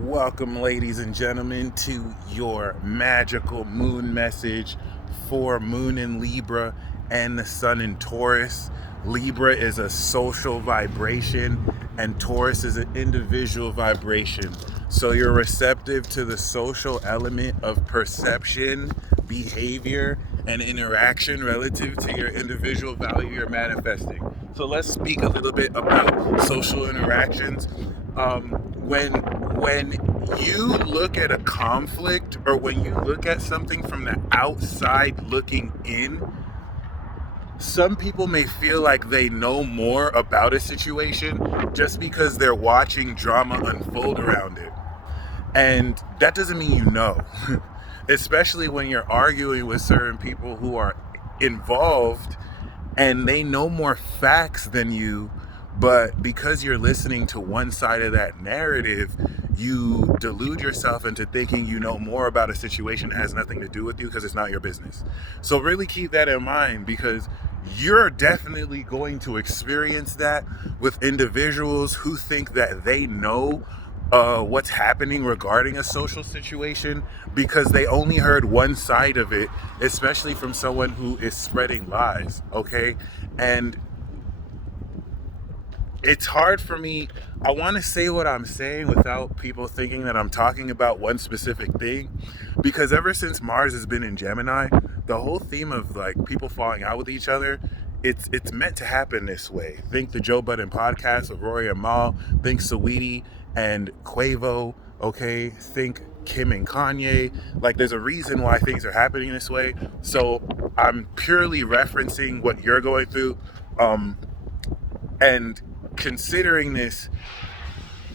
Welcome, ladies and gentlemen, to your magical moon message for Moon in Libra and the Sun in Taurus. Libra is a social vibration, and Taurus is an individual vibration. So you're receptive to the social element of perception, behavior, and interaction relative to your individual value you're manifesting. So let's speak a little bit about social interactions. When you look at a conflict, or when you look at something from the outside looking in, some people may feel like they know more about a situation just because they're watching drama unfold around it. And that doesn't mean you know, especially when you're arguing with certain people who are involved and they know more facts than you, but because you're listening to one side of that narrative, you delude yourself into thinking you know more about a situation that has nothing to do with you because it's not your business. So really keep that in mind, because you're definitely going to experience that with individuals who think that they know what's happening regarding a social situation because they only heard one side of it, especially from someone who is spreading lies, okay? And it's hard for me. I want to say what I'm saying without people thinking that I'm talking about one specific thing, because ever since Mars has been in Gemini, the whole theme of like people falling out with each other, it's meant to happen this way. Think the Joe Budden podcast with Rory and Mal. Think Saweetie and Quavo. Okay, think Kim and Kanye. Like, there's a reason why things are happening this way. So I'm purely referencing what you're going through, and considering this,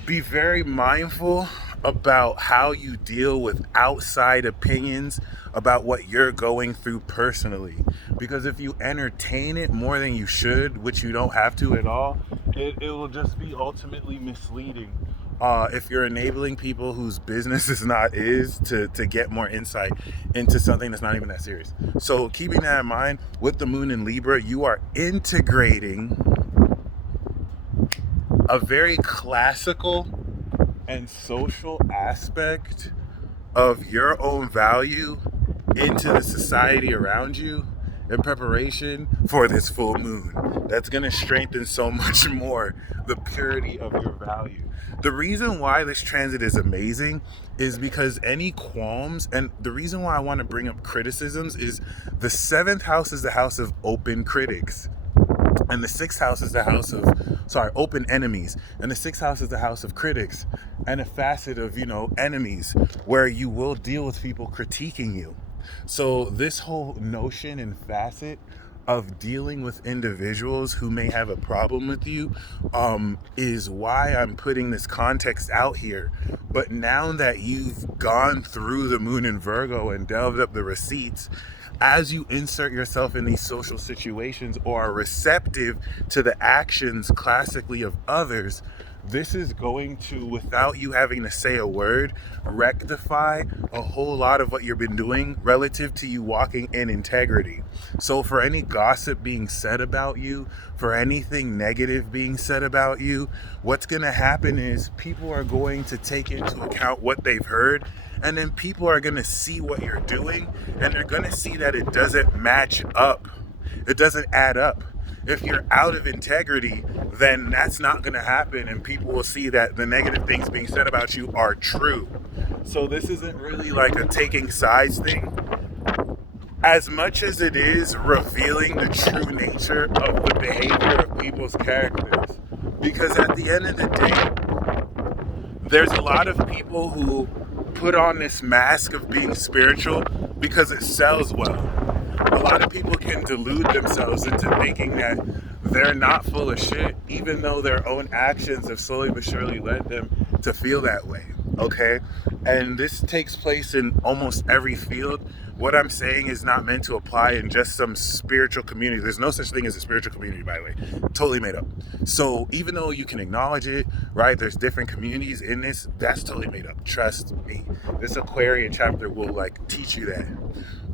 be very mindful about how you deal with outside opinions about what you're going through personally. Because if you entertain it more than you should, which you don't have to at all, it will just be ultimately misleading. If you're enabling people whose business is to get more insight into something that's not even that serious. So keeping that in mind, with the moon in Libra, you are integrating a very classical and social aspect of your own value into the society around you in preparation for this full moon. That's going to strengthen so much more the purity of your value. The reason why this transit is amazing is because any qualms, and the reason why I want to bring up criticisms, is the seventh house is the house of open critics. And the sixth house is the house of, open enemies. And the sixth house is the house of critics and a facet of, enemies, where you will deal with people critiquing you. So this whole notion and facet of dealing with individuals who may have a problem with you is why I'm putting this context out here. But now that you've gone through the moon in Virgo and delved up the receipts, as you insert yourself in these social situations or are receptive to the actions classically of others, this is going to, without you having to say a word, rectify a whole lot of what you've been doing relative to you walking in integrity. So for any gossip being said about you, for anything negative being said about you, what's going to happen is people are going to take into account what they've heard, and then people are going to see what you're doing, and they're going to see that it doesn't match up. It doesn't add up. If you're out of integrity, then that's not going to happen, and people will see that the negative things being said about you are true. So this isn't really like a taking sides thing, as much as it is revealing the true nature of the behavior of people's characters. Because at the end of the day, there's a lot of people who put on this mask of being spiritual because it sells well. A lot of people can delude themselves into thinking that they're not full of shit, even though their own actions have slowly but surely led them to feel that way, okay? And this takes place in almost every field. What I'm saying is not meant to apply in just some spiritual community. There's no such thing as a spiritual community, by the way. Totally made up. So even though you can acknowledge it, right, there's different communities in this, that's totally made up. Trust me. This Aquarian chapter will teach you that.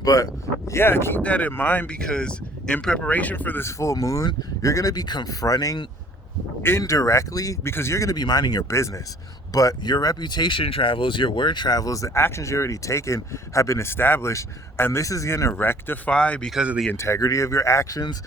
But yeah, keep that in mind, because in preparation for this full moon, you're going to be confronting indirectly, because you're going to be minding your business, but your reputation travels, your word travels, the actions you already taken have been established, and this is going to rectify, because of the integrity of your actions,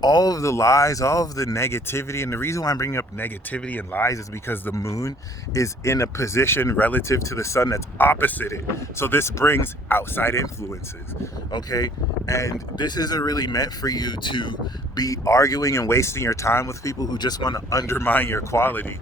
all of the lies, all of the negativity. And the reason why I'm bringing up negativity and lies is because the moon is in a position relative to the sun that's opposite it. So this brings outside influences, okay? And this isn't really meant for you to be arguing and wasting your time with people who just want to undermine your quality.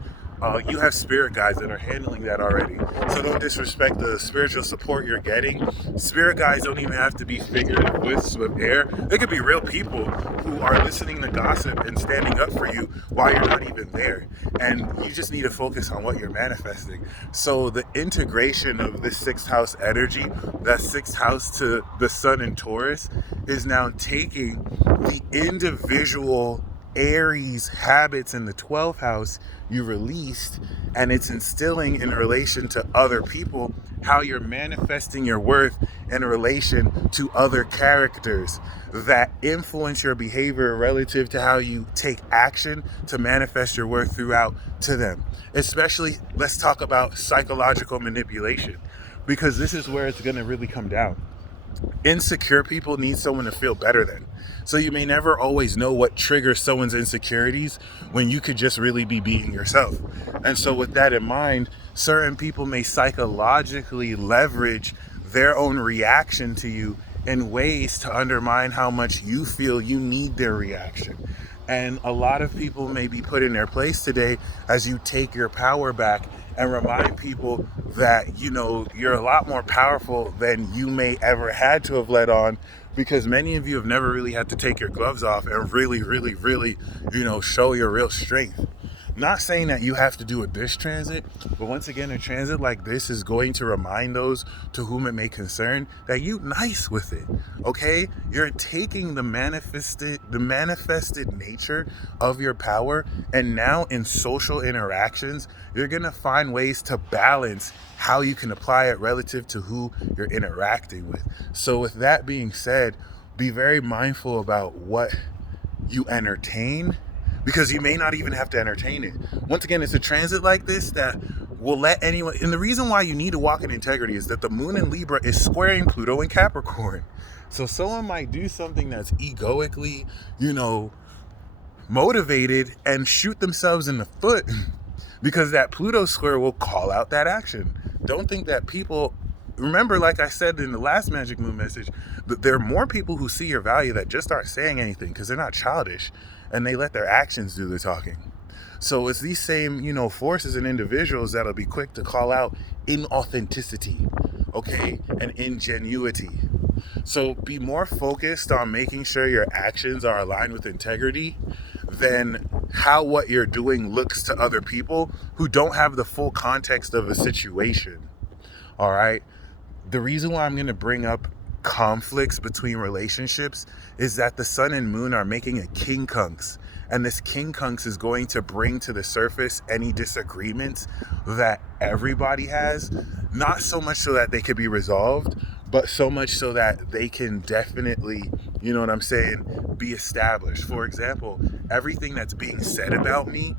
You have spirit guides that are handling that already. So don't disrespect the spiritual support you're getting. Spirit guides don't even have to be figurative wisps of air. They could be real people who are listening to gossip and standing up for you while you're not even there. And you just need to focus on what you're manifesting. So the integration of this sixth house energy, that sixth house to the sun in Taurus, is now taking the individual Aries habits in the 12th house you released, and it's instilling in relation to other people how you're manifesting your worth in relation to other characters that influence your behavior relative to how you take action to manifest your worth throughout to them. Especially, let's talk about psychological manipulation, because this is where it's going to really come down. Insecure people need someone to feel better than. So you may never always know what triggers someone's insecurities when you could just really be being yourself. And so with that in mind, certain people may psychologically leverage their own reaction to you in ways to undermine how much you feel you need their reaction. And a lot of people may be put in their place today as you take your power back and remind people that, you know, you're a lot more powerful than you may ever had to have let on, because many of you have never really had to take your gloves off and really, you know, show your real strength. Not saying that you have to do it this transit, but once again, a transit like this is going to remind those to whom it may concern that you nice with it, okay? You're taking the manifested nature of your power, and now in social interactions, you're gonna find ways to balance how you can apply it relative to who you're interacting with. So with that being said, be very mindful about what you entertain, because you may not even have to entertain it. Once again, it's a transit like this that will let anyone, and the reason why you need to walk in integrity is that the moon in Libra is squaring Pluto in Capricorn. So someone might do something that's egoically, you know, motivated and shoot themselves in the foot because that Pluto square will call out that action. Don't think that people, remember, like I said in the last Magic Moon message, that there are more people who see your value that just aren't saying anything because they're not childish and they let their actions do the talking. So it's these same, you know, forces and individuals that'll be quick to call out inauthenticity, okay, and ingenuity. So be more focused on making sure your actions are aligned with integrity than how what you're doing looks to other people who don't have the full context of a situation. All right. The reason why I'm going to bring up conflicts between relationships is that the sun and moon are making a quincunx, and this quincunx is going to bring to the surface any disagreements that everybody has, not so much so that they could be resolved, but so much so that they can definitely, you know what I'm saying, be established. For example, everything that's being said about me,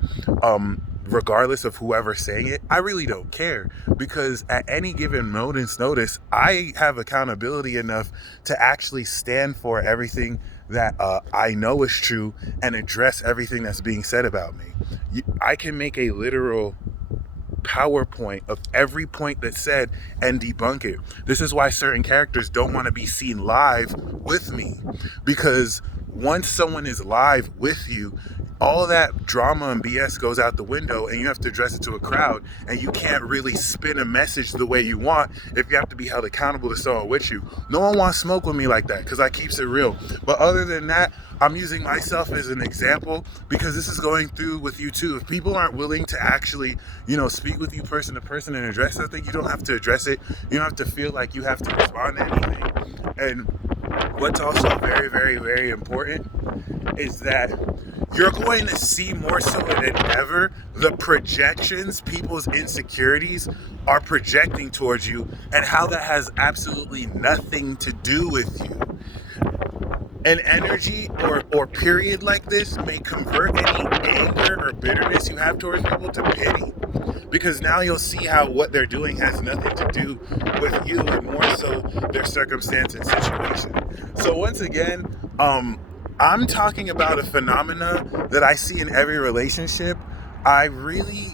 regardless of whoever's saying it, I really don't care, because at any given moment's notice, I have accountability enough to actually stand for everything that I know is true and address everything that's being said about me. I can make a literal PowerPoint of every point that's said and debunk it. This is why certain characters don't want to be seen live with me, because once someone is live with you, all that drama and BS goes out the window, and you have to address it to a crowd, and you can't really spin a message the way you want if you have to be held accountable to someone with you. No one wants smoke with me like that, because I keeps it real. But other than that, I'm using myself as an example, because this is going through with you too. If people aren't willing to actually, you know, speak with you person to person and address something, you don't have to address it. You don't have to feel like you have to respond to anything. And what's also very, very important is that you're going to see more so than ever the projections people's insecurities are projecting towards you, and how that has absolutely nothing to do with you. An energy or period like this may convert any anger or bitterness you have towards people to pity, because now you'll see how what they're doing has nothing to do with you and more so their circumstance and situation. So once again, I'm talking about a phenomena that I see in every relationship. I really,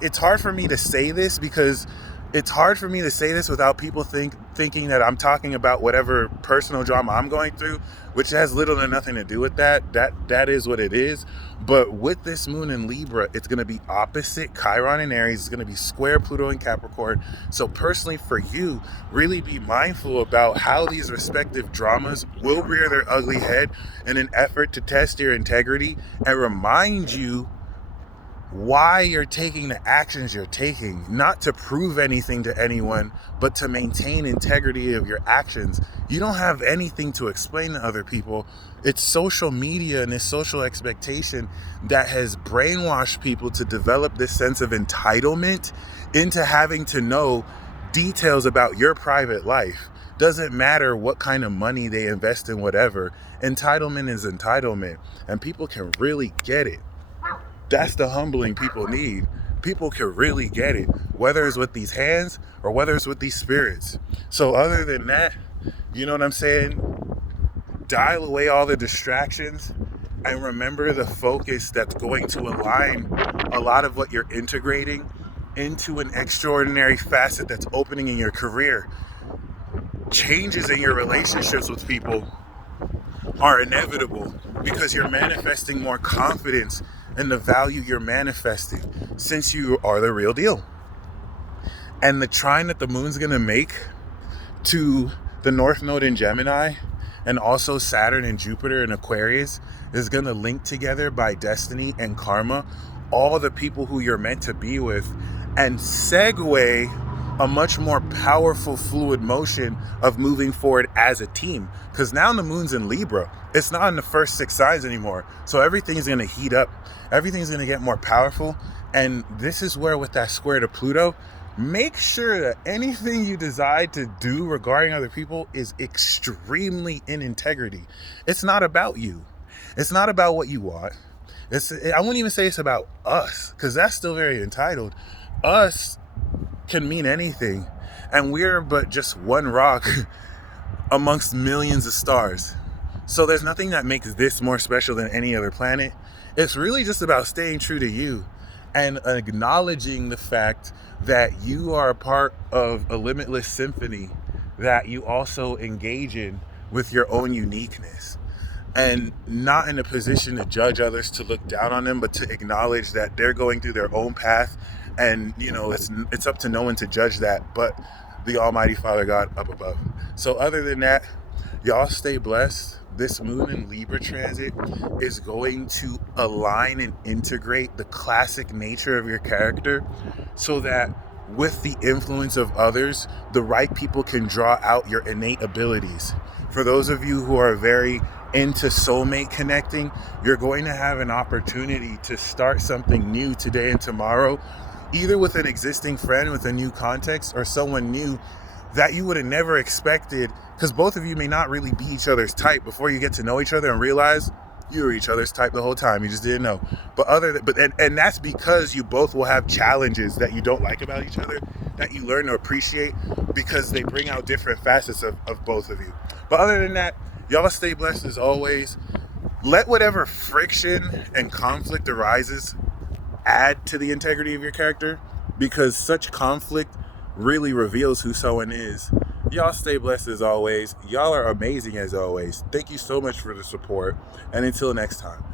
it's hard for me to say this because it's hard for me to say this without people thinking that I'm talking about whatever personal drama I'm going through, which has little or nothing to do with that. That is what it is. But with this moon in Libra, it's going to be opposite Chiron in Aries. It's going to be square Pluto in Capricorn. So personally for you, really be mindful about how these respective dramas will rear their ugly head in an effort to test your integrity and remind you why you're taking the actions you're taking, not to prove anything to anyone, but to maintain integrity of your actions. You don't have anything to explain to other people. It's social media and this social expectation that has brainwashed people to develop this sense of entitlement into having to know details about your private life. Doesn't matter what kind of money they invest in whatever. Entitlement is entitlement, and people can really get it. That's the humbling people need. People can really get it, whether it's with these hands or whether it's with these spirits. So other than that, you know what I'm saying? Dial away all the distractions and remember the focus that's going to align a lot of what you're integrating into an extraordinary facet that's opening in your career. Changes in your relationships with people are inevitable because you're manifesting more confidence in the value you're manifesting, since you are the real deal. And the trine that the moon's going to make to the North Node in Gemini and also Saturn and Jupiter in Aquarius is going to link together by destiny and karma all the people who you're meant to be with and segue a much more powerful fluid motion of moving forward as a team. Because now the moon's in Libra. It's not in the first 6 signs anymore. So everything's going to heat up. Everything's going to get more powerful. And this is where, with that square to Pluto, make sure that anything you decide to do regarding other people is extremely in integrity. It's not about you. It's not about what you want. I wouldn't even say it's about us, because that's still very entitled. Us can mean anything, and we're but just one rock amongst millions of stars. So there's nothing that makes this more special than any other planet. It's really just about staying true to you and acknowledging the fact that you are a part of a limitless symphony that you also engage in with your own uniqueness, and not in a position to judge others, to look down on them, but to acknowledge that they're going through their own path. And it's up to no one to judge that but the Almighty Father God up above. So other than that, y'all stay blessed. This moon in Libra transit is going to align and integrate the classic nature of your character, so that with the influence of others, the right people can draw out your innate abilities. For those of you who are very into soulmate connecting, you're going to have an opportunity to start something new today and tomorrow, either with an existing friend with a new context or someone new that you would have never expected, because both of you may not really be each other's type before you get to know each other and realize you were each other's type the whole time. You just didn't know. And that's because you both will have challenges that you don't like about each other that you learn to appreciate, because they bring out different facets of both of you. But other than that, y'all stay blessed as always. Let whatever friction and conflict arises add to the integrity of your character, because such conflict really reveals who someone is. Y'all stay blessed as always. Y'all are amazing as always. Thank you so much for the support, and until next time.